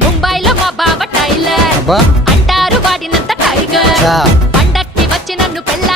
ముంబైలో మా బావ టైలర్ అబ్బా అంటారు వాడినంత టైగర్ చా. పండక్కి వచ్చి నన్ను పెళ్ళ